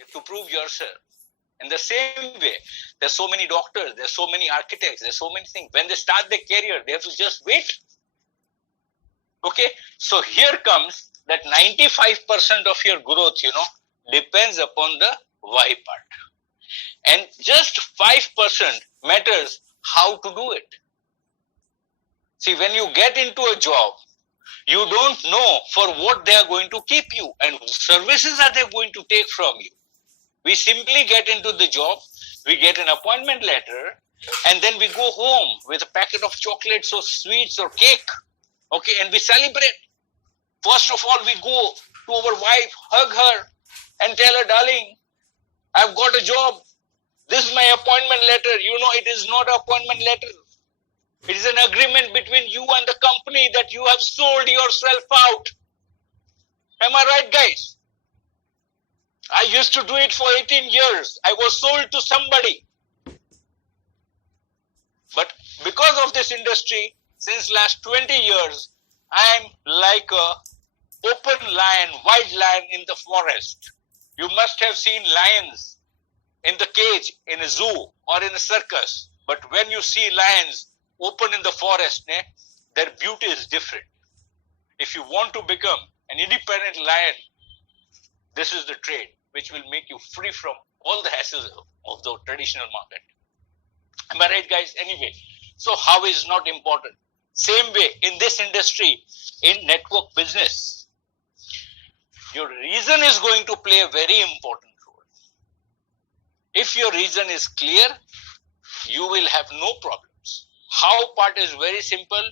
You have to prove yourself. In the same way, there's so many doctors, there's so many architects, there's so many things. When they start their career, they have to just wait. Okay, so here comes that 95% of your growth, depends upon the why part. And just 5% matters how to do it. See, when you get into a job, you don't know for what they are going to keep you and what services are they going to take from you. We simply get into the job, we get an appointment letter, and then we go home with a packet of chocolates or sweets or cake, okay, and we celebrate. First of all, we go to our wife, hug her, and tell her, darling, I've got a job. This is my appointment letter. It is not an appointment letter. It is an agreement between you and the company that you have sold yourself out. Am I right, guys? I used to do it for 18 years. I was sold to somebody. But because of this industry, since last 20 years, I'm like a open lion, wild lion in the forest. You must have seen lions in the cage, in a zoo or in a circus. But when you see lions open in the forest, their beauty is different. If you want to become an independent lion, this is the trade which will make you free from all the hassles of the traditional market. Am I right, guys? Anyway, so how is not important? Same way in this industry, in network business, your reason is going to play a very important role. If your reason is clear, you will have no problems. How part is very simple.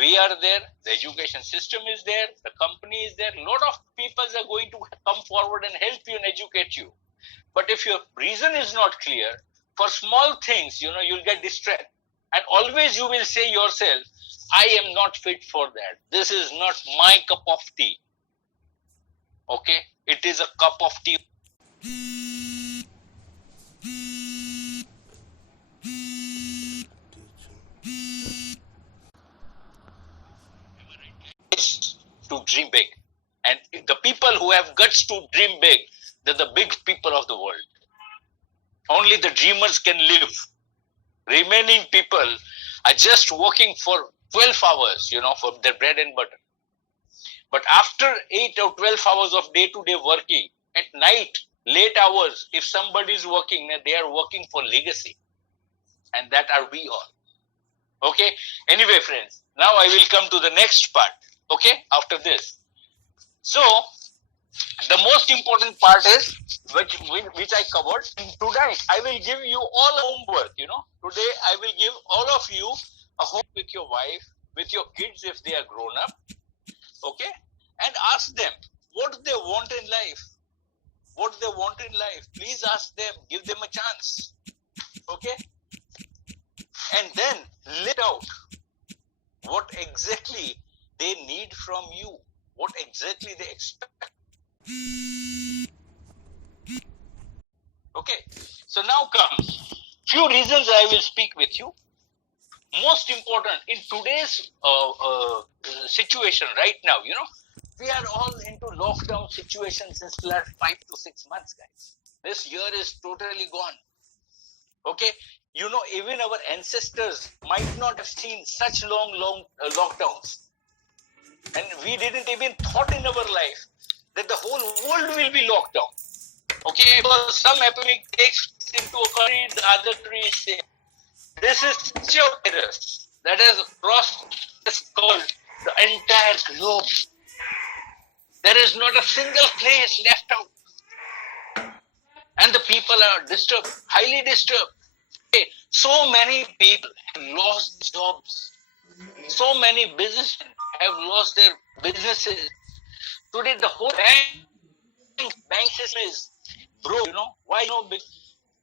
We are there, the education system is there, the company is there. A lot of people are going to come forward and help you and educate you. But if your reason is not clear, for small things, you'll get distracted. And always you will say yourself, I am not fit for that. This is not my cup of tea. Okay? It is a cup of tea. To dream big. And the people who have guts to dream big, they're the big people of the world. Only the dreamers can live. Remaining people are just working for 12 hours, for their bread and butter. But after 8 or 12 hours of day-to-day working, at night, late hours, if somebody is working, they are working for legacy. And that are we all. Okay? Anyway, friends, now I will come to the next part. Okay, after this. So, the most important part is, which I covered. Tonight, I will give you all homework, Today, I will give all of you a home with your wife, with your kids if they are grown up. Okay? And ask them what they want in life. What they want in life. Please ask them. Give them a chance. Okay? And then, let out what exactly they need from you, what exactly they expect. Okay, so now comes few reasons I will speak with you. Most important in today's situation right now, we are all into lockdown situation since the last 5 to 6 months, guys. This year is totally gone. Okay, even our ancestors might not have seen such long lockdowns. And we didn't even thought in our life that the whole world will be locked down. Okay, because some epidemic takes into a country, the other country is safe. This is such a virus that has crossed, it's called the entire globe. There is not a single place left out. And the people are disturbed, highly disturbed. Okay, so many people have lost jobs. So many businesses have lost their businesses. Today, the whole bank system is broke. Why?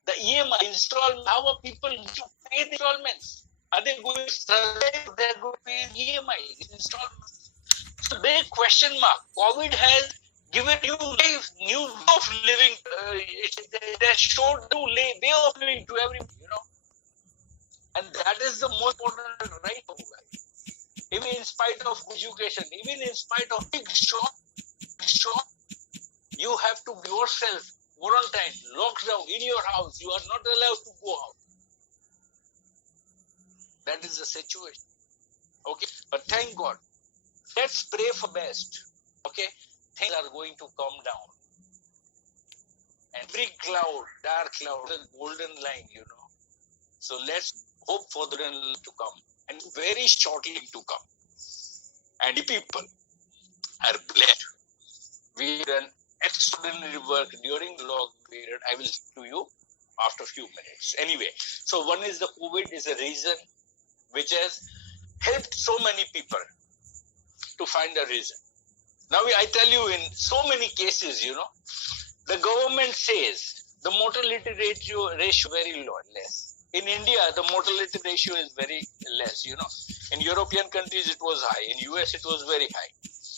The EMI installment. How are people to pay the installments? Are they going to survive? They're going to pay EMI installments. It's a big question mark. COVID has given you life, new way of living. It has showed new way of living to everyone. And that is the most important right of life. Even in spite of education, even in spite of big shock, you have to yourself quarantine, lockdown in your house. You are not allowed to go out. That is the situation. Okay, but thank God. Let's pray for best. Okay, things are going to calm down. And every cloud, dark cloud, a golden line, So let's hope for the golden line to come, and very shortly to come. And the people are blessed. We done extraordinary work during the long period. I will speak to you after a few minutes. Anyway, so one is the COVID is a reason which has helped so many people to find a reason. Now I tell you, in so many cases, the government says the mortality ratio very low, less. In India, the mortality ratio is very less, In European countries, it was high. In US, it was very high.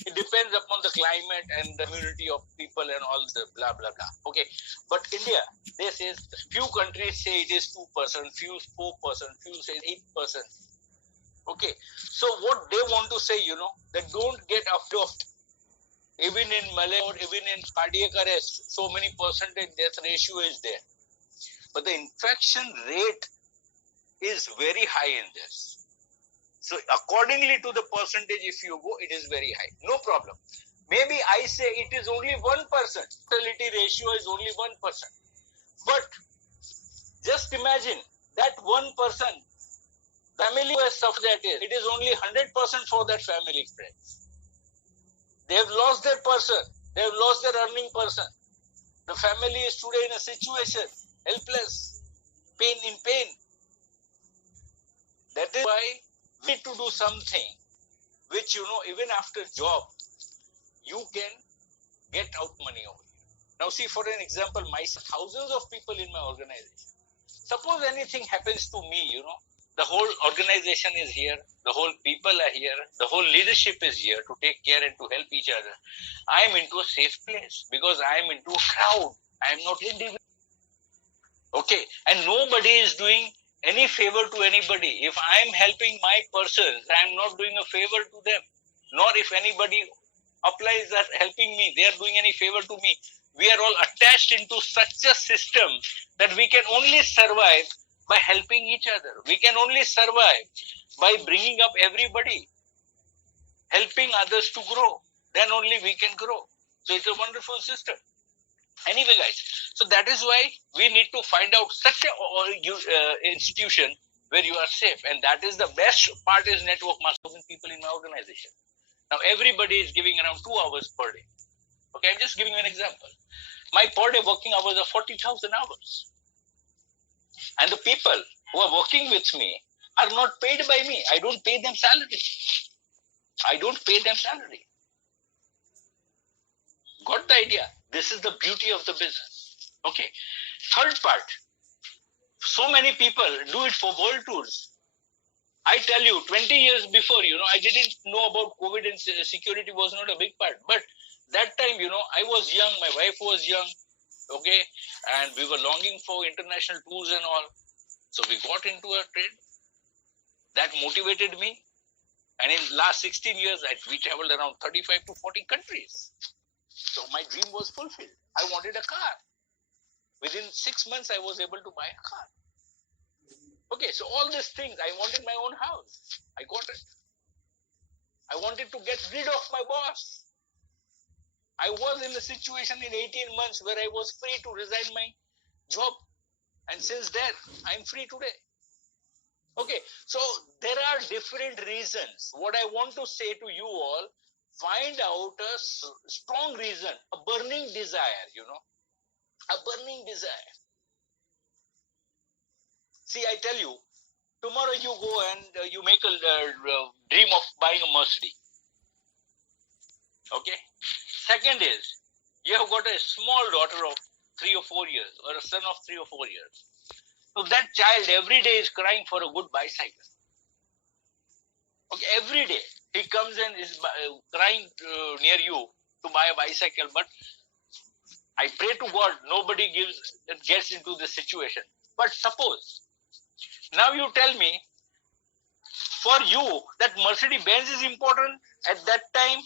It depends upon the climate and the immunity of people and all the blah, blah, blah. Okay. But India, they say, few countries say it is 2%, few 4%, few say 8%. Okay. So what they want to say, that don't get afraid. Even in Malay or even in cardiac arrest, so many percentage death ratio is there. But the infection rate is very high in this. So accordingly to the percentage, if you go, it is very high. No problem. Maybe I say it is only 1%. Mortality ratio is only 1%. But just imagine that 1% family who has suffered that it is only 100% for that family, friends. They have lost their person. They have lost their earning person. The family is today in a situation, helpless, in pain. That is why we need to do something which, even after job, you can get out money over here. Now see, for an example, thousands of people in my organization. Suppose anything happens to me, the whole organization is here, the whole people are here, the whole leadership is here to take care and to help each other. I am into a safe place because I am into a crowd. I am not individual. Okay, and nobody is doing any favor to anybody. If I am helping my persons, I am not doing a favor to them. Nor if anybody applies that helping me, they are doing any favor to me. We are all attached into such a system that we can only survive by helping each other. We can only survive by bringing up everybody, helping others to grow. Then only we can grow. So it's a wonderful system. Anyway, guys, so that is why we need to find out such a institution where you are safe. And that is the best part is network marketing people in my organization. Now, everybody is giving around 2 hours per day. Okay, I'm just giving you an example. My per day working hours are 40,000 hours. And the people who are working with me are not paid by me. I don't pay them salary. Got the idea? This is the beauty of the business. Okay. Third part. So many people do it for world tours. I tell you, 20 years before, I didn't know about COVID and security was not a big part. But that time, I was young. My wife was young. Okay. And we were longing for international tours and all. So we got into a trade. That motivated me. And in the last 16 years, we traveled around 35 to 40 countries. So my dream was fulfilled. I wanted a car. Within 6 months, I was able to buy a car. Okay, so all these things, I wanted my own house. I got it. I wanted to get rid of my boss. I was in a situation in 18 months where I was free to resign my job. And since then, I'm free today. Okay, so there are different reasons. What I want to say to you all, find out a strong reason, a burning desire, a burning desire. See, I tell you, tomorrow you go and you make a dream of buying a Mercedes. Okay. Second is, you have got a small daughter of 3 or 4 years or a son of 3 or 4 years. So that child every day is crying for a good bicycle. Okay, every day he comes and is crying near you to buy a bicycle. But I pray to God, nobody gets into this situation. But suppose, now you tell me, for you, that Mercedes-Benz is important at that time,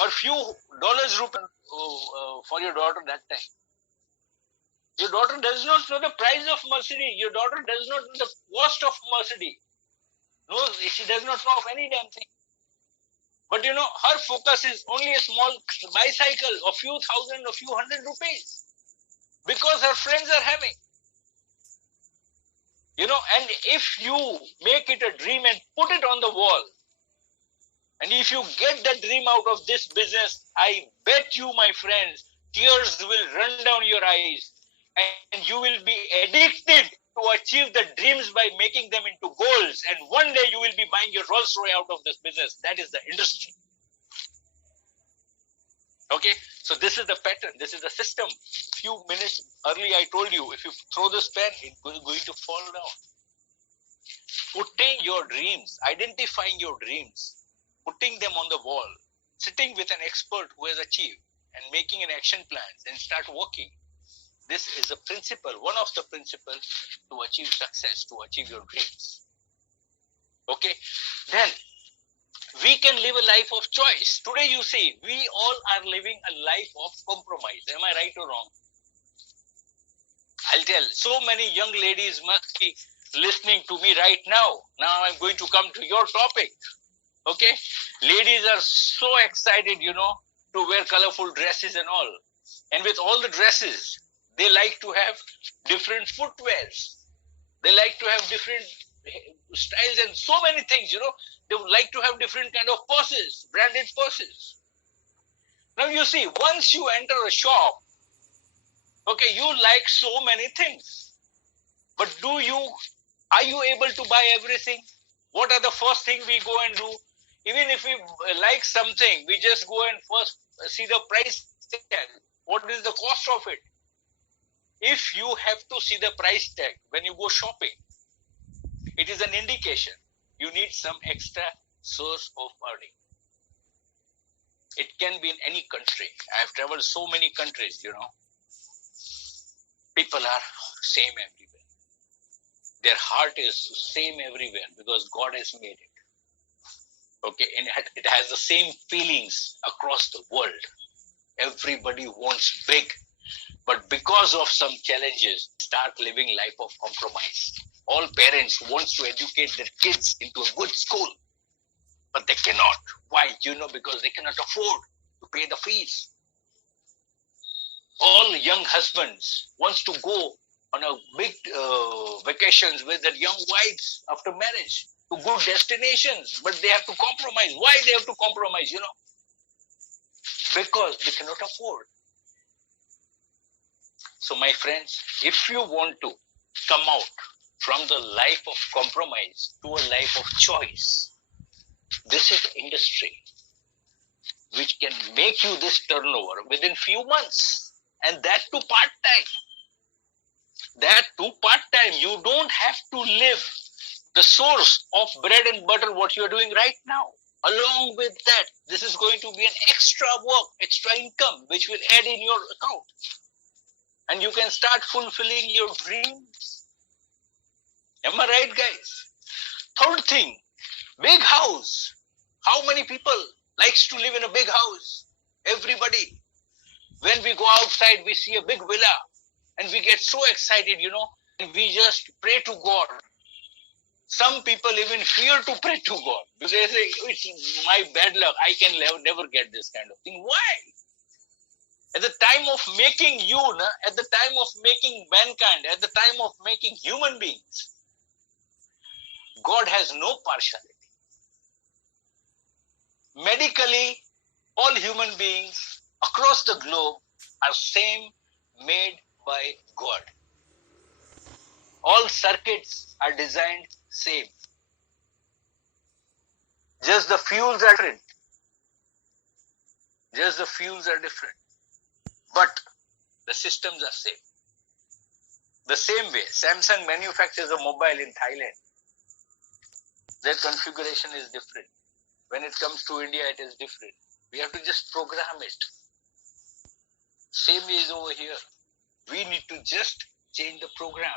or few dollars for your daughter that time. Your daughter does not know the price of Mercedes. Your daughter does not know the cost of Mercedes. No, she does not know of any damn thing. But her focus is only a small bicycle, a few thousand, a few hundred rupees, because her friends are having. And if you make it a dream and put it on the wall, and if you get the dream out of this business, I bet you, my friends, tears will run down your eyes, and you will be addicted to achieve the dreams by making them into goals. And one day you will be buying your Rolls Royce out of this business. That is the industry. Okay, so this is the pattern. This is the system. Few minutes earlier I told you, if you throw this pen, it's going to fall down. Putting your dreams, identifying your dreams, putting them on the wall, sitting with an expert who has achieved, and making an action plan and start working. This is a principle, one of the principles to achieve success, to achieve your dreams. Okay, then we can live a life of choice. Today you see, we all are living a life of compromise. Am I right or wrong? I'll tell, so many young ladies must be listening to me right now. Now I'm going to come to your topic. Okay, ladies are so excited, to wear colorful dresses and all. And with all the dresses, they like to have different footwears. They like to have different styles and so many things, They would like to have different kind of purses, branded purses. Now you see, once you enter a shop, okay, you like so many things. But are you able to buy everything? What are the first thing we go and do? Even if we like something, we just go and first see the price tag. What is the cost of it? If you have to see the price tag when you go shopping, it is an indication you need some extra source of earning. It can be in any country. I have traveled so many countries, People are same everywhere. Their heart is same everywhere because God has made it. Okay, and it has the same feelings across the world. Everybody wants big, but because of some challenges, start living life of compromise. All parents want to educate their kids into a good school, but they cannot. Why? Because they cannot afford to pay the fees. All young husbands wants to go on a big vacations with their young wives after marriage to good destinations, but they have to compromise. Why they have to compromise? Because they cannot afford. So my friends, if you want to come out from the life of compromise to a life of choice, this is industry which can make you this turnover within few months, and that too part-time. You don't have to live the source of bread and butter what you are doing right now. Along with that, this is going to be an extra work, extra income which will add in your account. And you can start fulfilling your dreams. Am I right, guys? Third thing, big house. How many people likes to live in a big house? Everybody. When we go outside, we see a big villa and we get so excited, and we just pray to God. Some people even fear to pray to God because they say, it's my bad luck. I can never get this kind of thing. Why? At the time of making you, at the time of making mankind, at the time of making human beings, God has no partiality. Medically, all human beings across the globe are same, made by God. All circuits are designed same. Just the fuels are different. But the systems are same. The same way, Samsung manufactures a mobile in Thailand. Their configuration is different. When it comes to India, it is different. We have to just program it. Same is over here. We need to just change the program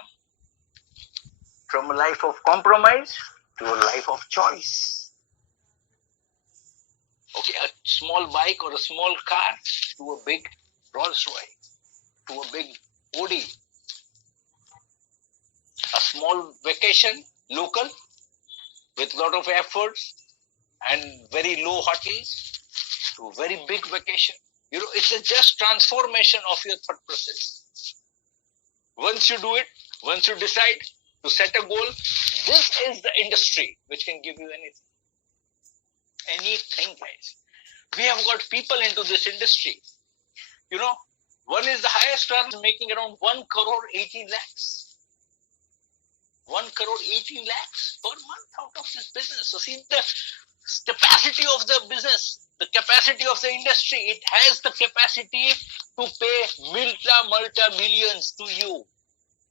from a life of compromise to a life of choice. Okay, a small bike or a small car to a big Rolls Royce, to a big Audi, small vacation, local, with a lot of efforts and very low hotels to very big vacation. It's a just transformation of your thought process. Once you do it, once you decide to set a goal, this is the industry which can give you anything. Anything, guys. We have got people into this industry. One is the highest earner making around 1 crore 18 lakhs. 1 crore 18 lakhs per month out of this business. So see the capacity of the business, the capacity of the industry. It has the capacity to pay multi-millions to you.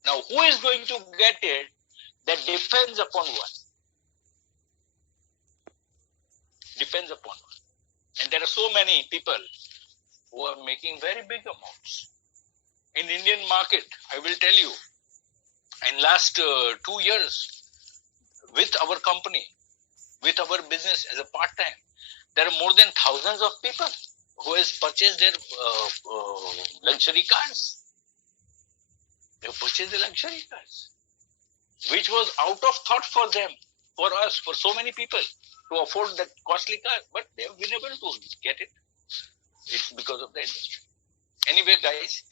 Now, who is going to get it? That depends upon one. Depends upon one. And there are so many people who are making very big amounts. In Indian market, I will tell you, in last 2 years, with our company, with our business as a part-time, there are more than thousands of people who has purchased their luxury cars. They have purchased the luxury cars, which was out of thought for them, for us, for so many people to afford that costly car, but they have been able to get it. It's because of the industry. Anyway, guys,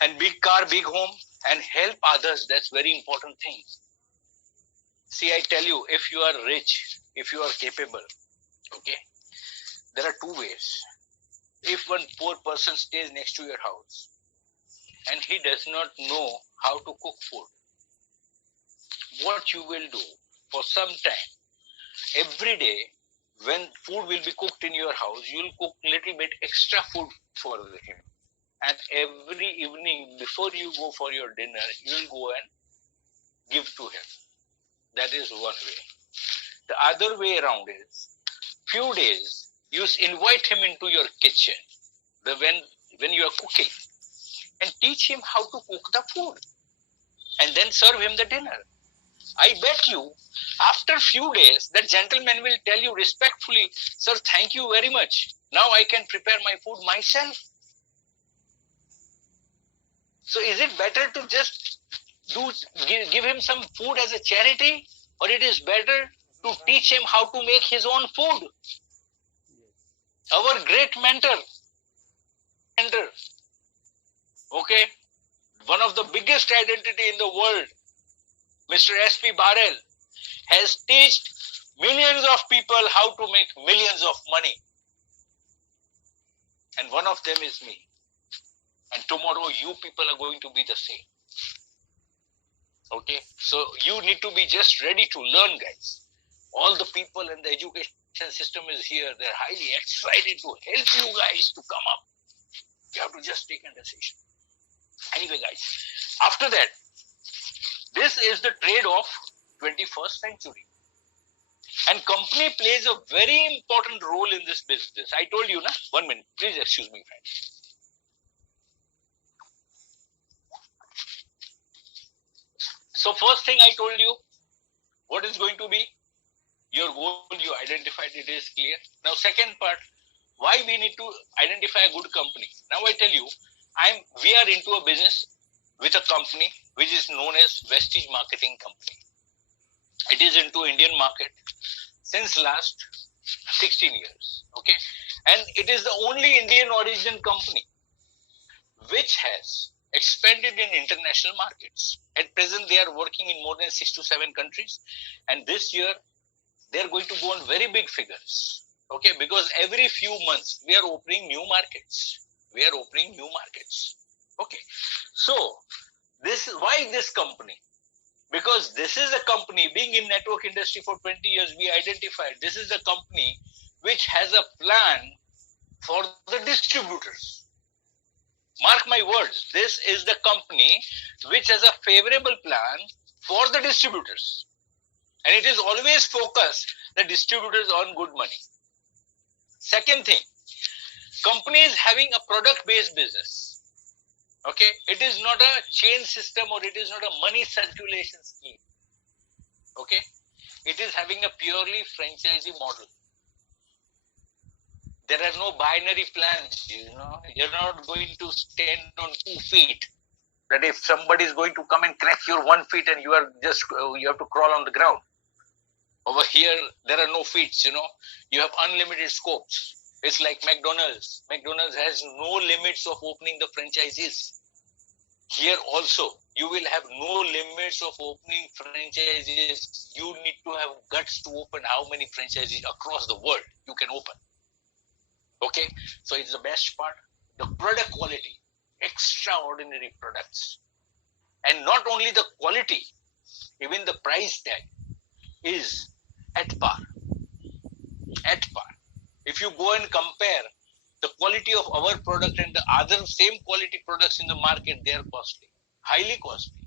and big car, big home, and help others, that's very important thing. See, I tell you, if you are rich, if you are capable, okay, there are two ways. If one poor person stays next to your house and he does not know how to cook food, what you will do for some time, every day when food will be cooked in your house, you will cook little bit extra food for him. And every evening before you go for your dinner, you will go and give to him. That is one way. The other way around is, few days, you invite him into your kitchen when you are cooking and teach him how to cook the food and then serve him the dinner. I bet you, after few days, that gentleman will tell you respectfully, sir, thank you very much. Now I can prepare my food myself. So is it better to just give him some food as a charity, or it is better to teach him how to make his own food? Our great mentor, okay, one of the biggest identity in the world, Mr. S.P. Barrel, has taught millions of people how to make millions of money. And one of them is me. And tomorrow you people are going to be the same. Okay, so you need to be just ready to learn, guys. All the people in the education system is here. They're highly excited to help you guys to come up. You have to just take a decision. Anyway, guys, after that, this is the trade of 21st century. And company plays a very important role in this business. I told you, 1 minute, please excuse me, friends. So first thing I told you, what is going to be your goal, you identified, it is clear. Now second part, why we need to identify a good company. Now I tell you, we are into a business with a company which is known as VESTIGE Marketing Company. It is into Indian market since last 16 years. Okay, and it is the only Indian origin company which has expanded in international markets. At present, they are working in more than 6 to 7 countries. And this year, they are going to go on very big figures. Okay, because every few months, we are opening new markets. Okay, so why this company? Because this is a company, being in network industry for 20 years, we identified this is a company which has a plan for the distributors. Mark my words, this is the company which has a favorable plan for the distributors. And it is always focused the distributors on good money. Second thing, company is having a product-based business. Okay, it is not a chain system or it is not a money circulation scheme. Okay, it is having a purely franchisee model. There are no binary plans, you're not going to stand on 2 feet. that if somebody is going to come and crack your 1 feet and you have to crawl on the ground. Over here, there are no feats, you have unlimited scopes. It's like McDonald's. McDonald's has no limits of opening the franchises. Here also, you will have no limits of opening franchises. You need to have guts to open how many franchises across the world you can open. Okay, so it's the best part. The product quality, extraordinary products. And not only the quality, even the price tag is at par. At par. If you go and compare the quality of our product and the other same quality products in the market, they are costly, highly costly.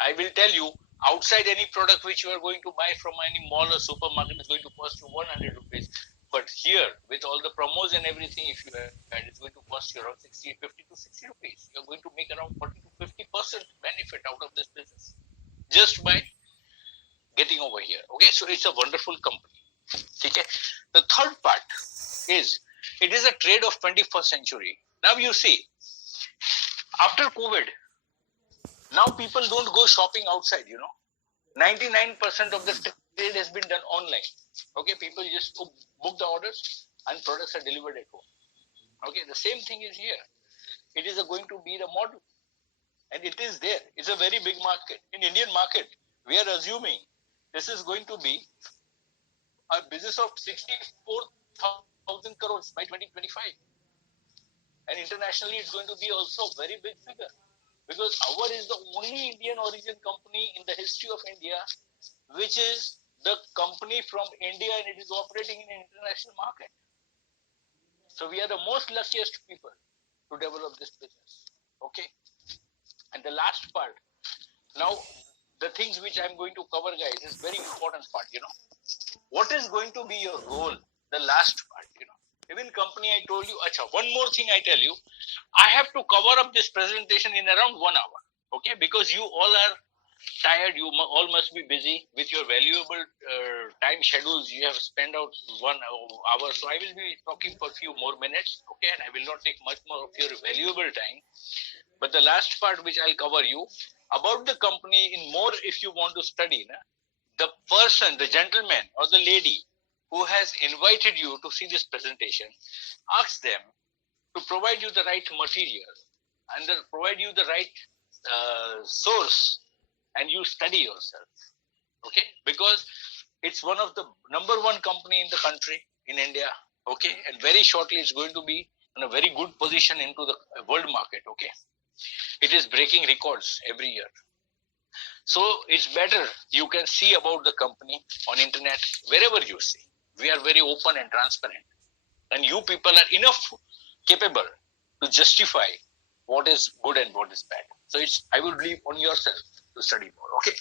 I will tell you, outside any product which you are going to buy from any mall or supermarket is going to cost you 100 rupees. But here, with all the promos and everything, if you add, it's going to cost you around 50 to 60 rupees. You're going to make around 40 to 50% benefit out of this business just by getting over here. Okay, so it's a wonderful company. Okay. The third part is, it is a trade of 21st century. Now you see, after COVID, now people don't go shopping outside, 99% of the trade has been done online. Okay, people just book the orders and products are delivered at home. Okay, the same thing is here. It is going to be the model. And it is there. It's a very big market. In Indian market, we are assuming this is going to be a business of 64,000 crores by 2025. And internationally, it's going to be also a very big figure. Because our is the only Indian origin company in the history of India, which is the company from India and it is operating in an international market. So we are the most luckiest people to develop this business. Okay. And the last part, now the things which I'm going to cover, guys, is very important part, What is going to be your role? The last part, Even company, I told you, one more thing I tell you, I have to cover up this presentation in around 1 hour. Okay. Because you all are tired, you all must be busy with your valuable time schedules. You have spent out 1 hour, so I will be talking for a few more minutes, okay, and I will not take much more of your valuable time. But the last part which I'll cover you about the company in more, if you want to study, the person, the gentleman or the lady who has invited you to see this presentation, ask them to provide you the right material and provide you the right source, and you study yourself, okay? Because it's one of the number one company in the country, in India, okay? And very shortly, it's going to be in a very good position into the world market, okay? It is breaking records every year. So it's better you can see about the company on internet, wherever you see. We are very open and transparent. And you people are enough capable to justify what is good and what is bad. So I will leave on yourself to study more. Okay.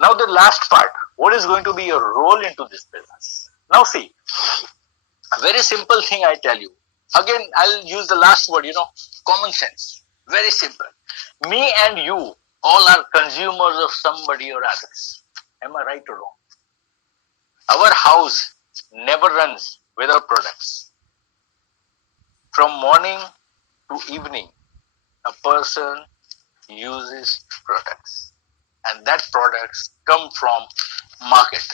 Now the last part, what is going to be your role into this business? Now see, a very simple thing I tell you. Again, I'll use the last word, common sense. Very simple. Me and you all are consumers of somebody or others. Am I right or wrong? Our house never runs without products. From morning to evening, a person uses products, and that products come from market,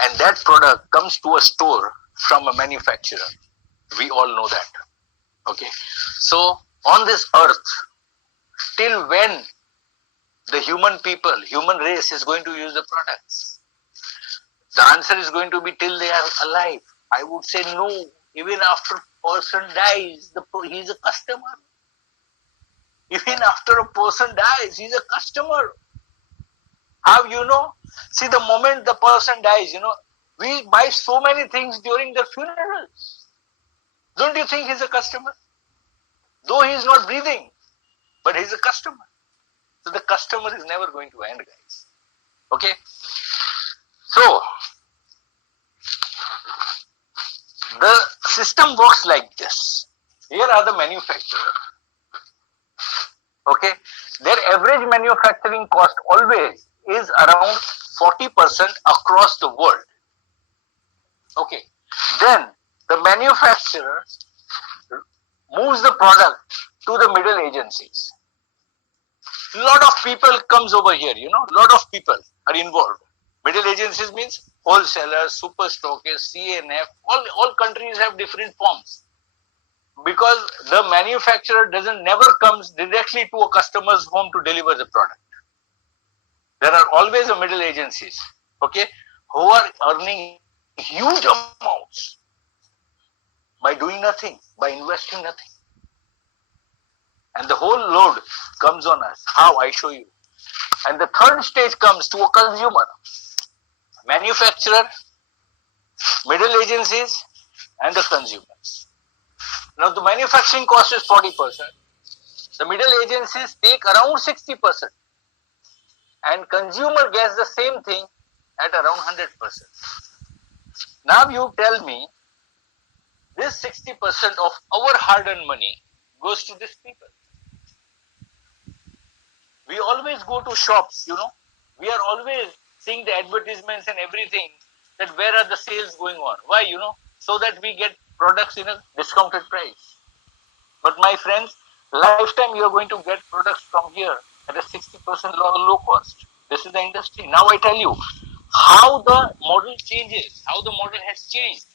and that product comes to a store from a manufacturer. We all know that. Okay, so on this earth, till when the human race is going to use the products? The answer is going to be till they are alive. I would say no. Even after a person dies, he is a customer. Even after a person dies, he is a customer. How you know? See, the moment the person dies, we buy so many things during the funerals. Don't you think he's a customer? Though he is not breathing, but he's a customer. So the customer is never going to end, guys. Okay? So, the system works like this. Here are the manufacturers. Okay? Their average manufacturing cost always is around 40% across the world. Okay? Then, the manufacturer moves the product to the middle agencies. Lot of people comes over here, lot of people are involved. Middle agencies means wholesalers, super stockists, CNF, all countries have different forms. Because the manufacturer never comes directly to a customer's home to deliver the product. There are always a middle agencies, okay, who are earning huge amounts by doing nothing, by investing nothing. And the whole load comes on us. How? I show you. And the third stage comes to a consumer. Manufacturer, middle agencies, and the consumers. Now the manufacturing cost is 40%. The middle agencies take around 60%. And consumer gets the same thing at around 100%. Now you tell me, this 60% of our hard-earned money goes to these people. We always go to shops, we are always seeing the advertisements and everything, that where are the sales going on. Why, so that we get products in a discounted price. But my friends, lifetime you are going to get products from here at a 60% low cost. This is the industry. Now I tell you how the model changes, how the model has changed.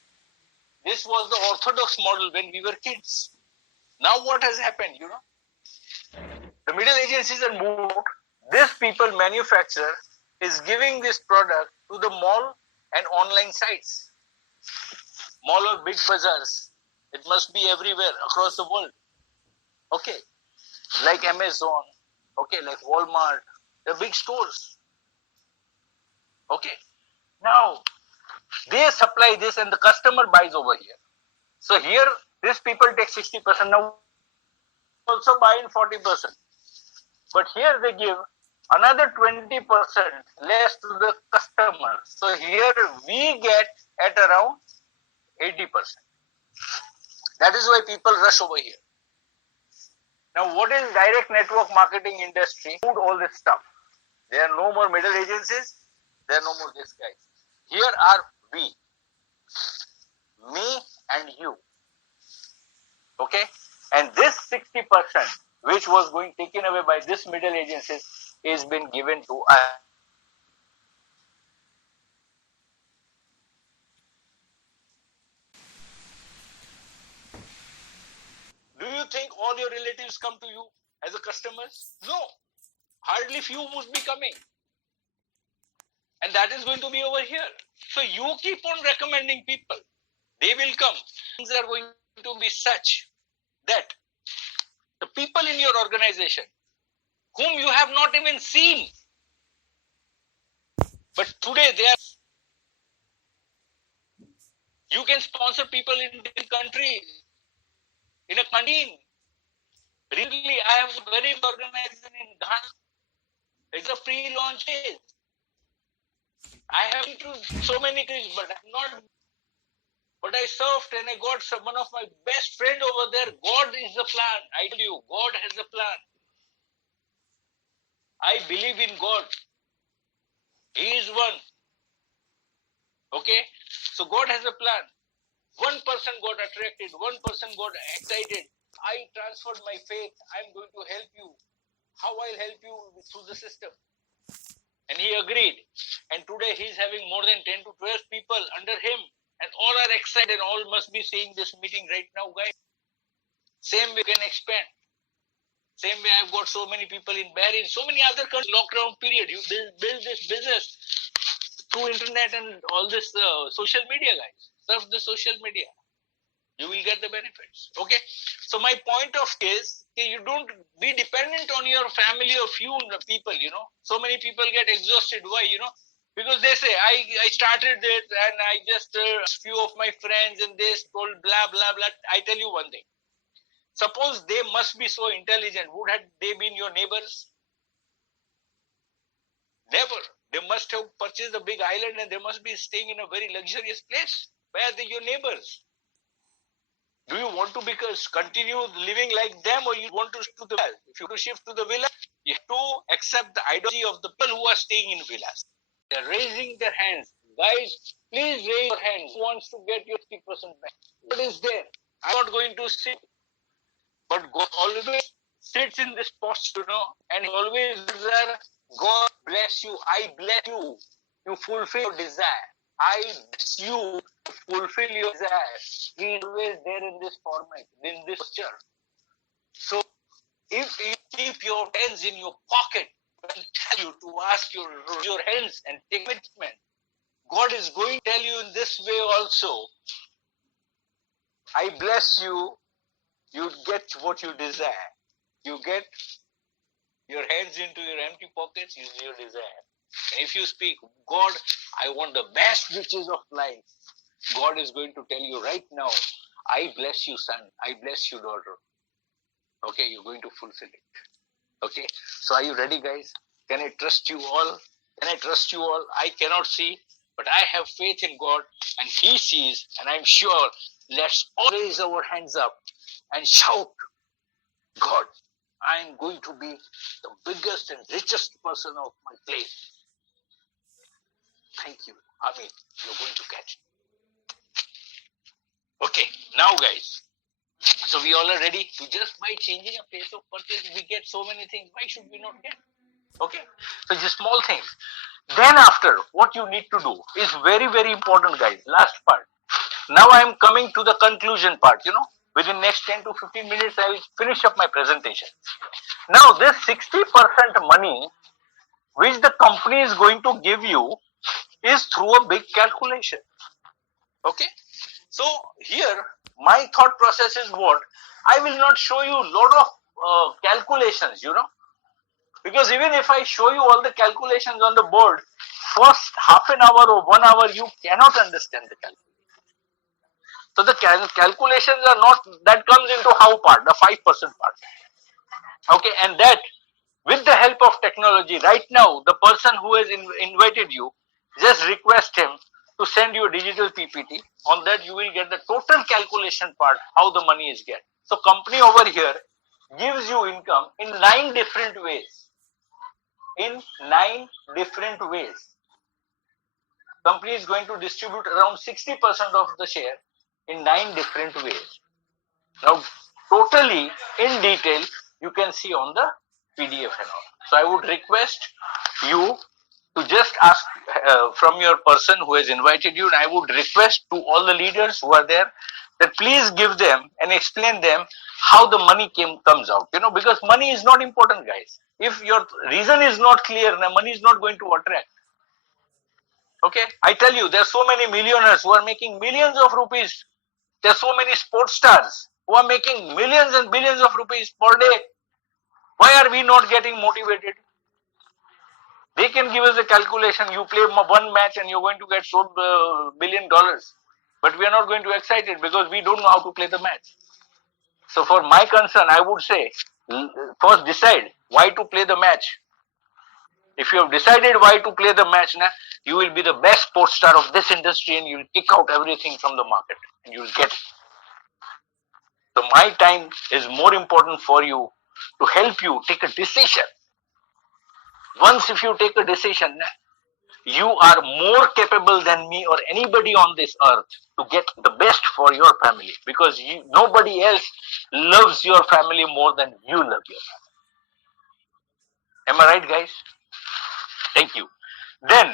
This was the orthodox model when we were kids. Now what has happened, The middle agencies are moved. This people manufacturer is giving this product to the mall and online sites. Mall or big bazaars. It must be everywhere across the world. Okay. Like Amazon. Okay. Like Walmart. The big stores. Okay. Now, they supply this and the customer buys over here. So here, these people take 60%. Now, also buy in 40%. But here they give another 20% less to the customer. So here we get at around 80%. That is why people rush over here. Now what is direct network marketing industry? All this stuff. There are no more middle agencies. There are no more these guys. Here are we. Me and you. Okay? And this 60%, which was going taken away by this middle agencies, is been given to us. Do you think all your relatives come to you as a customers? No. Hardly few would be coming. And that is going to be over here. So you keep on recommending people. They will come. Things are going to be such that the people in your organization, whom you have not even seen, but today they are. You can sponsor people in different countries, in a canteen. Recently, I have a very big organization in Ghana. It's a pre-launch phase. I have been to so many countries, but I'm not. But I served and I got one of my best friend over there. God is the plan. I tell you, God has a plan. I believe in God. He is one. Okay? So God has a plan. One person got attracted. One person got excited. I transferred my faith. I'm going to help you. How I'll help you through the system. And he agreed. And today he's having more than 10 to 12 people under him. And all are excited. All must be seeing this meeting right now, guys. Same way we can expand. Same way I've got so many people in Bahrain, so many other countries, lockdown period. You build this business through internet and all this social media, guys. Surf the social media. You will get the benefits. Okay. So my point of is, you don't be dependent on your family or few people, So many people get exhausted. Why, Because they say, I started it and I just, few of my friends and they told blah, blah, blah. I tell you one thing. Suppose they must be so intelligent. Would have they been your neighbors? Never. They must have purchased a big island and they must be staying in a very luxurious place. Where are they your neighbors? Do you want to continue living like them, or you want to shift to the villa? If you want to shift to the villa, you have to accept the ideology of the people who are staying in villas. They are raising their hands. Guys, please raise your hands. Who wants to get your 50% back? What is there? I'm not going to sit. But God always sits in this posture, and He always desires, God bless you, I bless you, you fulfill your desire. I bless you to fulfill your desire. He is always there in this format, in this posture. So if you keep your hands in your pocket and tell you to ask your hands and take commitment, God is going to tell you in this way also, I bless you, you get what you desire. You get your hands into your empty pockets, is your desire. And if you speak, God, I want the best riches of life, God is going to tell you right now, I bless you, son, I bless you, daughter. Okay, you're going to fulfill it. Okay, so are you ready, guys? Can I trust you all? Can I trust you all? I cannot see, but I have faith in God, and He sees, and I'm sure. Let's all raise our hands up and shout, God, I'm going to be the biggest and richest person of my place. Thank you. I mean, you're going to catch it. Okay, now guys, so we all are ready. We just by changing a place of purchase, we get so many things. Why should we not get? Okay, so just small things. Then after, what you need to do is very, very important, guys. Last part. Now I am coming to the conclusion part, Within next 10 to 15 minutes, I will finish up my presentation. Now this 60% money which the company is going to give you is through a big calculation. Okay. So here, my thought process is what? I will not show you a lot of calculations, because even if I show you all the calculations on the board, first half an hour or 1 hour, you cannot understand the calculation. So the calculations are not, that comes into how part, the 5% part. Okay, and that with the help of technology, right now, the person who has invited you, just request him to send you a digital PPT. On that, you will get the total calculation part, how the money is get. So company over here gives you income in 9 different ways. In 9 different ways. Company is going to distribute around 60% of the share in 9 different ways. Now, totally in detail, you can see on the PDF and all. So I would request you to just ask from your person who has invited you, and I would request to all the leaders who are there that please give them and explain them how the money comes out. Because money is not important, guys. If your reason is not clear, the money is not going to attract. Okay, I tell you, there are so many millionaires who are making millions of rupees. There are so many sports stars who are making millions and billions of rupees per day. Why are we not getting motivated? They can give us a calculation. You play one match and you're going to get so $1 billion. But we are not going to excite it because we don't know how to play the match. So for my concern, I would say, first decide why to play the match. If you have decided why to play the match, you will be the best sports star of this industry and you will kick out everything from the market and you will get it. So my time is more important for you to help you take a decision. Once if you take a decision, you are more capable than me or anybody on this earth to get the best for your family, because nobody else loves your family more than you love your family. Am I right, guys? Thank you. Then,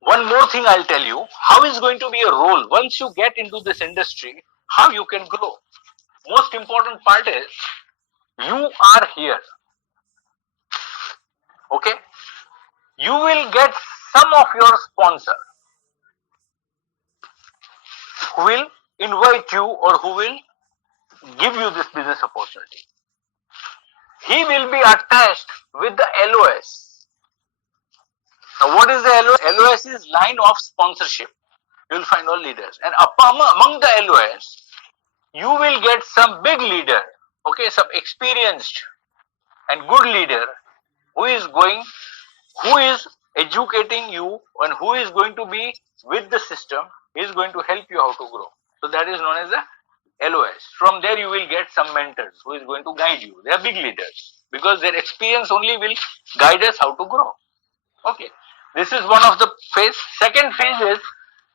one more thing I'll tell you, how is going to be a role once you get into this industry, how you can grow. Most important part is, you are here. Okay? You will get some of your sponsor who will invite you or who will give you this business opportunity. He will be attached with the LOS. Now what is the LOS? LOS is line of sponsorship. You will find all leaders. And among the LOS, you will get some big leader, okay, some experienced and good leader who is educating you and who is going to be with the system, is going to help you how to grow. So that is known as the LOS. From there you will get some mentors who is going to guide you. They are big leaders because their experience only will guide us how to grow. Okay, this is one of the phase. Second phase is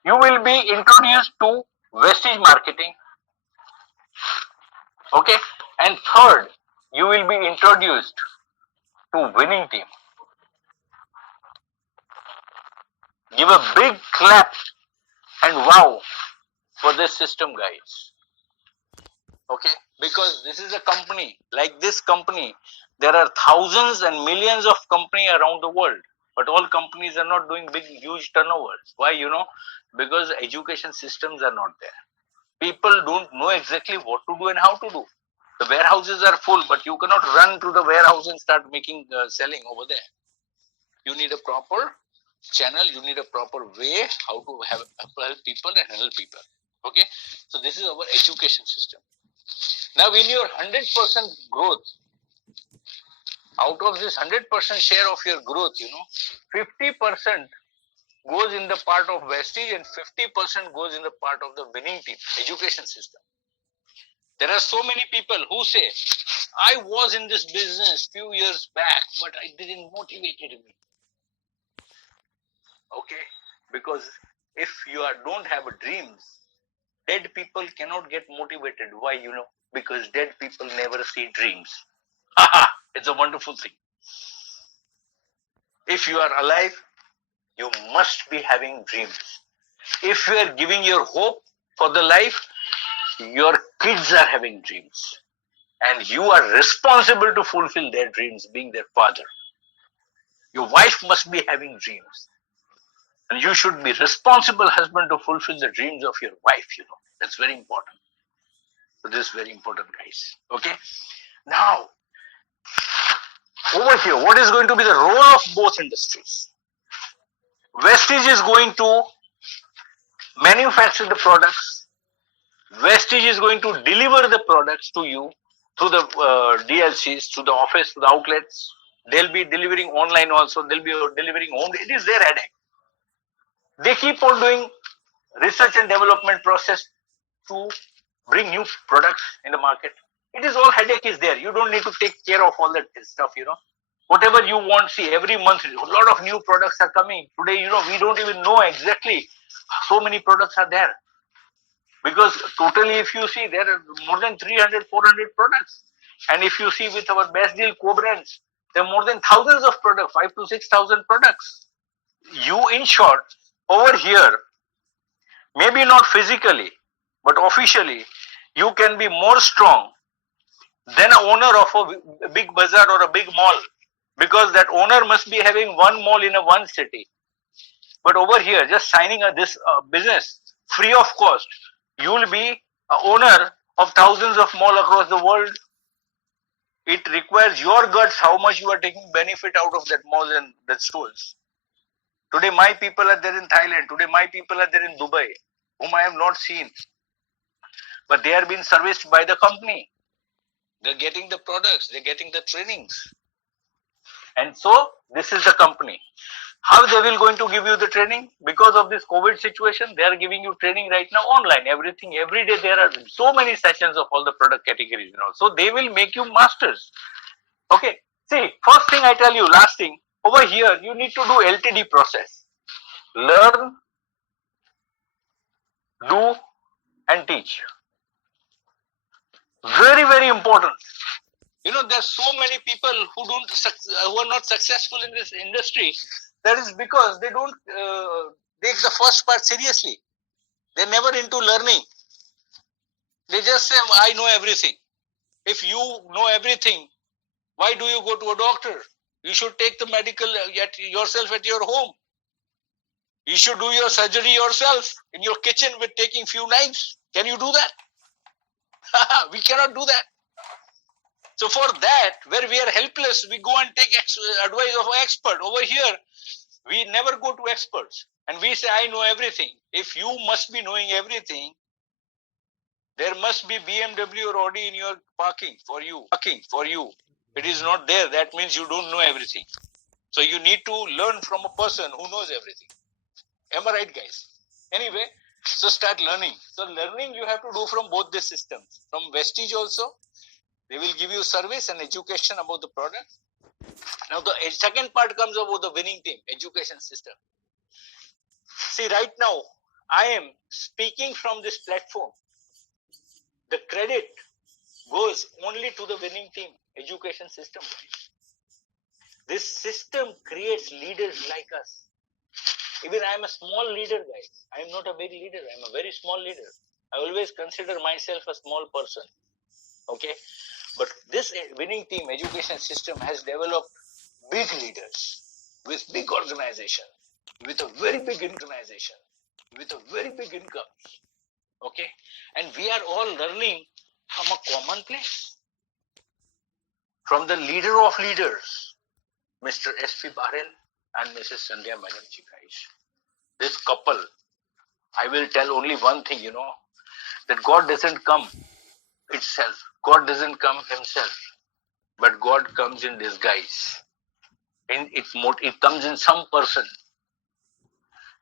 you will be introduced to Vestige marketing. Okay, and third, you will be introduced to winning team. Give a big clap and wow for this system, guys. Okay, because this is a company, like this company, there are thousands and millions of companies around the world, but all companies are not doing big, huge turnovers. Why? Because education systems are not there. People don't know exactly what to do and how to do. The warehouses are full, but you cannot run to the warehouse and start making selling over there. You need a proper channel, you need a proper way how to help people and handle people. Okay, so this is our education system. Now, in your 100% growth, out of this 100% share of your growth, 50% goes in the part of Vestige and 50% goes in the part of the winning team, education system. There are so many people who say, I was in this business few years back, but it didn't motivate me. Okay, because if you don't have dreams, dead people cannot get motivated. Why? Because dead people never see dreams. It's a wonderful thing. If you are alive, you must be having dreams. If you are giving your hope for the life, your kids are having dreams. And you are responsible to fulfill their dreams, being their father. Your wife must be having dreams. And you should be responsible husband to fulfill the dreams of your wife, That's very important. So this is very important, guys. Okay? Now, over here, what is going to be the role of both industries? Vestige is going to manufacture the products. Vestige is going to deliver the products to you through the DLCs, to the office, to the outlets. They'll be delivering online also. They'll be delivering home. It is their headache. They keep on doing research and development process to bring new products in the market. It is all headache is there. You don't need to take care of all that stuff, Whatever you want, see, every month, a lot of new products are coming. Today, we don't even know exactly so many products are there. Because totally, if you see, there are more than 300, 400 products. And if you see with our best deal co-brands, there are more than thousands of products, 5,000 to 6,000 products. You, in short, over here, maybe not physically, but officially, you can be more strong than an owner of a big bazaar or a big mall. Because that owner must be having one mall in one city. But over here, just signing this business free of cost, you will be an owner of thousands of malls across the world. It requires your guts, how much you are taking benefit out of that mall and that stores. Today, my people are there in Thailand. Today, my people are there in Dubai, whom I have not seen. But they are being serviced by the company. They're getting the products. They're getting the trainings. And so, this is the company. How they will going to give you the training? Because of this COVID situation, they are giving you training right now online. Everything, every day there are so many sessions of all the product categories and all. So they will make you masters. Okay. See, first thing I tell you, last thing, over here, you need to do LTD process. Learn, do, and teach. Very, very important. There's so many people who are not successful in this industry. That is because they don't take the first part seriously. They're never into learning. They just say, I know everything. If you know everything, why do you go to a doctor? You should take the medical yourself at your home. You should do your surgery yourself in your kitchen with taking few knives. Can you do that? We cannot do that. So for that, where we are helpless, we go and take advice of an expert. Over here, we never go to experts. And we say, I know everything. If you must be knowing everything, there must be BMW or Audi in your parking for you. It is not there. That means you don't know everything. So you need to learn from a person who knows everything. Am I right, guys? Anyway, so start learning. So learning you have to do from both the systems. From Vestige also, they will give you service and education about the product. Now the second part comes about the winning team, education system. See, right now, I am speaking from this platform. The credit goes only to the winning team education system. This system creates leaders like us. Even I am a small leader, guys. I am not a big leader. I am a very small leader. I always consider myself a small person. Okay? But this winning team education system has developed big leaders with big organization, with a very big organization, with a very big income. Okay? And we are all learning from a common place. From the leader of leaders, Mr. S.P. Barel and Mrs. Sandhya Madamji, guys. This couple, I will tell only one thing, that God doesn't come itself. God doesn't come himself. But God comes in disguise. And it comes in some person.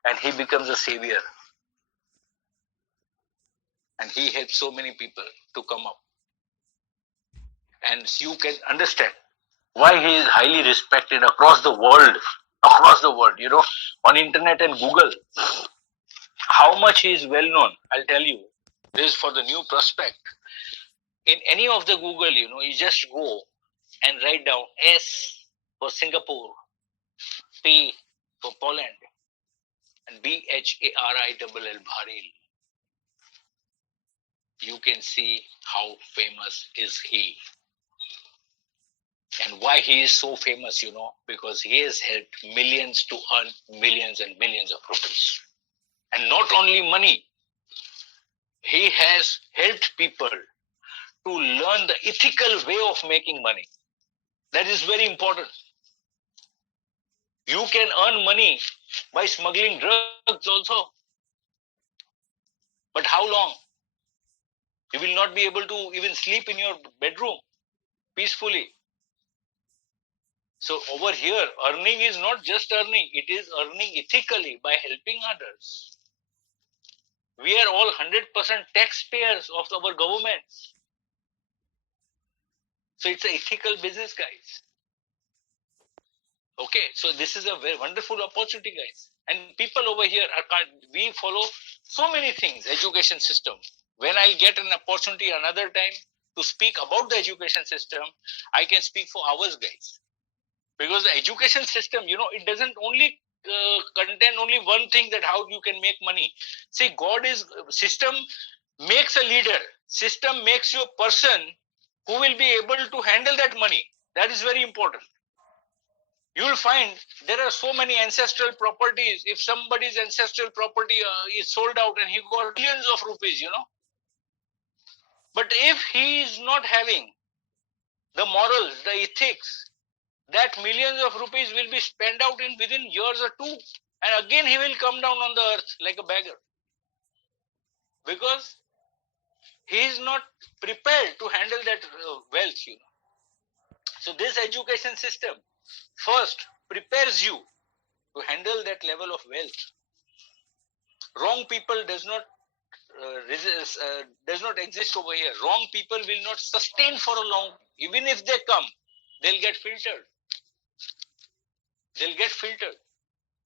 And he becomes a savior. And he helps so many people to come up. And you can understand why he is highly respected across the world. Across the world, on internet and Google. How much he is well known, I'll tell you. This is for the new prospect. In any of the Google, you just go and write down S for Singapore, P for Poland, and BHARILL, Bharil. You can see how famous is he. And why he is so famous, because he has helped millions to earn millions and millions of rupees. And not only money, he has helped people to learn the ethical way of making money. That is very important. You can earn money by smuggling drugs also. But how long? You will not be able to even sleep in your bedroom peacefully. So over here, earning is not just earning, it is earning ethically by helping others. We are all 100% taxpayers of our governments. So it's an ethical business, guys. Okay, so this is a very wonderful opportunity, guys. And people over here, we follow so many things, education system. When I'll get an opportunity another time to speak about the education system, I can speak for hours, guys. Because the education system, it doesn't only contain only one thing, that how you can make money. See, system makes a leader. System makes you a person who will be able to handle that money. That is very important. You will find there are so many ancestral properties. If somebody's ancestral property is sold out and he got millions of rupees, But if he is not having the morals, the ethics, that millions of rupees will be spent out within years or two. And again he will come down on the earth like a beggar. Because he is not prepared to handle that wealth, So this education system first prepares you to handle that level of wealth. Wrong people does not exist over here. Wrong people will not sustain for a long. Even if they come, they'll get filtered. They'll get filtered.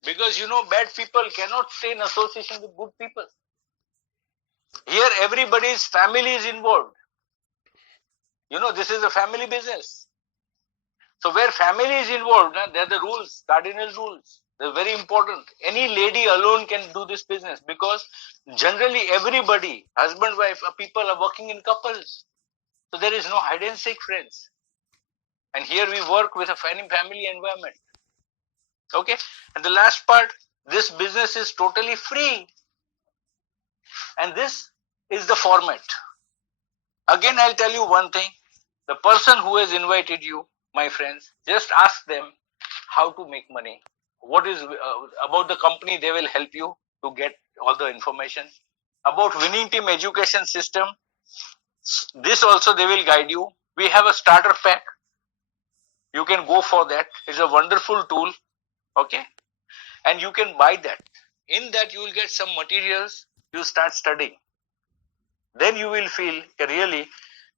Because bad people cannot stay in association with good people. Here everybody's family is involved. This is a family business. So where family is involved, there are the rules, cardinal rules. They're very important. Any lady alone can do this business because generally everybody, husband, wife, people are working in couples. So there is no hide and seek, friends. And here we work with a family environment. Okay. And the last part, this business is totally free. And this is the format. Again, I'll tell you one thing. The person who has invited you, my friends, just ask them how to make money. What is about the company, they will help you to get all the information. About winning team education system, this also they will guide you. We have a starter pack. You can go for that. It's a wonderful tool. Okay. And you can buy that. In that you will get some materials. You start studying. Then you will feel really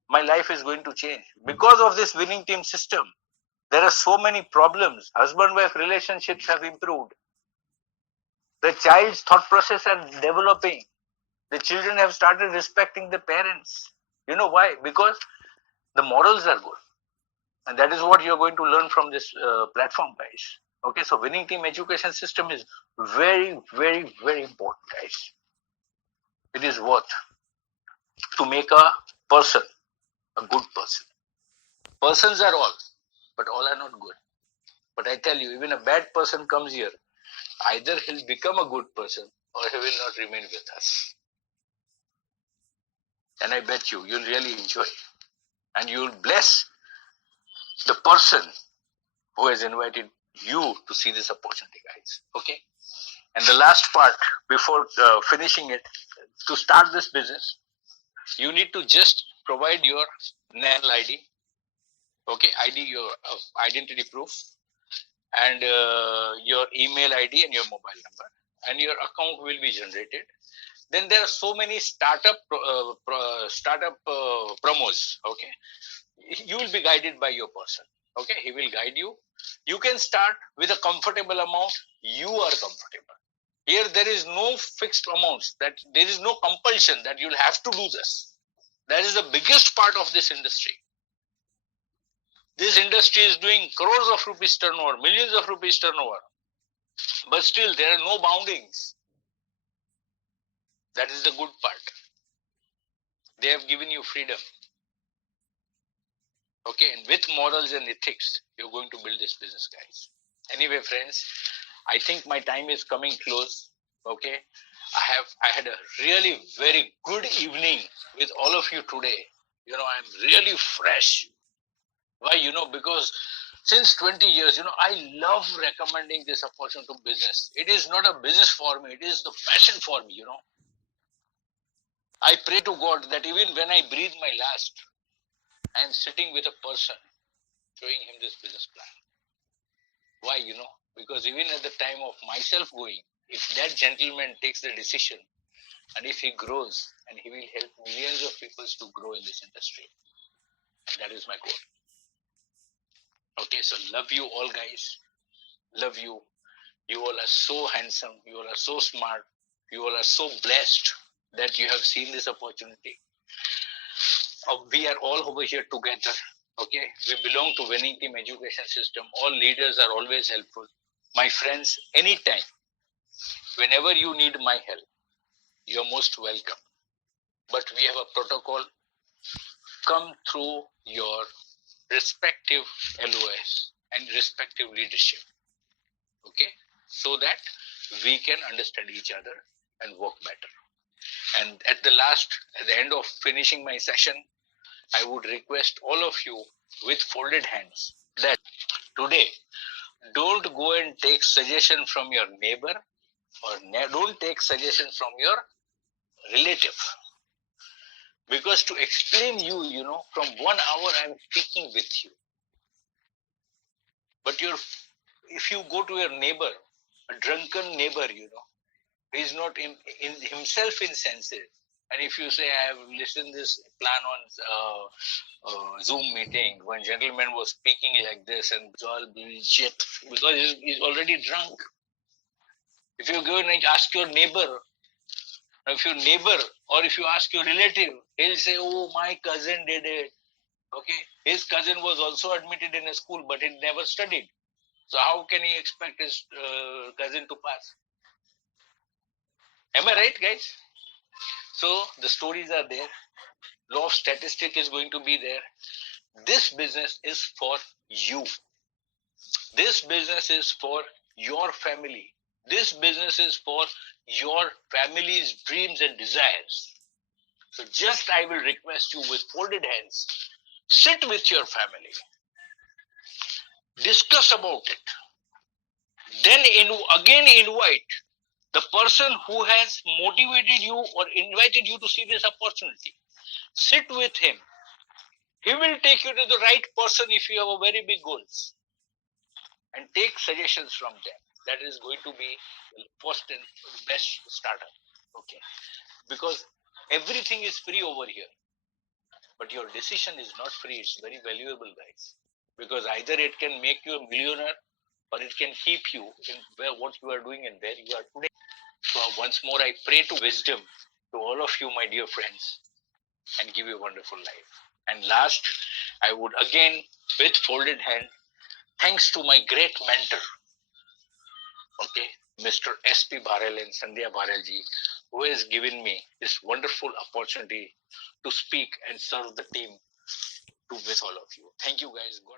my life is going to change. Because of this winning team system, there are so many problems. Husband-wife relationships have improved. The child's thought process are developing. The children have started respecting the parents. You know why? Because The morals are good. And that is what you're going to learn from this platform, guys. Okay, so winning team education system is very, very, very important, guys. It is worth to make a person a good person. Persons are all, but all are not good. But I tell you, even a bad person comes here, either he'll become a good person or he will not remain with us. And I bet you'll really enjoy. And you'll bless the person who has invited you to see this opportunity, guys. Okay? And the last part, before finishing it, to start this business, you need to just provide your NAL ID, okay, ID, your identity proof, and your email ID and your mobile number, and your account will be generated. Then there are so many startup promos. Okay, you will be guided by your person. Okay, he will guide you. You can start with a comfortable amount. You are comfortable. Here there is no fixed amounts. That there is no compulsion that you'll have to do this. That is the biggest part of this industry. This industry is doing crores of rupees turnover, millions of rupees turnover, but still there are no boundings. That is the good part. They have given you freedom. Okay, and with morals and ethics, you're going to build this business, guys. Anyway, friends, I think my time is coming close. Okay, I had a really very good evening with all of you today. You know, I'm really fresh. Why? You know, because since 20 years, you know, I love recommending this opportunity to business. It is not a business for me. It is the passion for me, you know. I pray to God that even when I breathe my last, I am sitting with a person, showing him this business plan. Why? You know, because even at the time of myself going, if that gentleman takes the decision, and if he grows, and he will help millions of people to grow in this industry, and that is my goal. Okay, so love you all, guys. Love you. You all are so handsome. You all are so smart. You all are so blessed that you have seen this opportunity. We are all over here together. Okay, we belong to winning team education system. All leaders are always helpful. My friends, anytime, whenever you need my help, you're most welcome. But we have a protocol. Come through your respective LOS and respective leadership. Okay, so that we can understand each other and work better. And at the end of finishing my session, I would request all of you with folded hands that today, don't go and take suggestion from your neighbor or don't take suggestion from your relative. Because to explain you, you know, from 1 hour I'm speaking with you. But if you go to your neighbor, a drunken neighbor, you know, he is not in himself insensitive. And if you say, I have listened this plan on Zoom meeting, when gentleman was speaking like this and it's all bullshit, because he's already drunk. If you go and ask your neighbor, if your neighbor or if you ask your relative, he'll say, oh, my cousin did it. Okay, his cousin was also admitted in a school, but he never studied. So how can he expect his cousin to pass? Am I right, guys? So the stories are there. Law of statistic is going to be there. This business is for you. This business is for your family. This business is for your family's dreams and desires. So just I will request you with folded hands, sit with your family, discuss about it. Then again invite the person who has motivated you or invited you to see this opportunity. Sit with him. He will take you to the right person if you have a very big goals. And take suggestions from them. That is going to be the first and best startup. Okay. Because everything is free over here. But your decision is not free. It's very valuable, guys. Because either it can make you a millionaire or it can keep you in what you are doing and where you are today. So once more, I pray to wisdom to all of you, my dear friends, and give you a wonderful life. And last, I would again, with folded hand, thanks to my great mentor, okay, Mr. S.P. Bharel and Sandhya Bharel ji, who has given me this wonderful opportunity to speak and serve the team with all of you. Thank you guys. God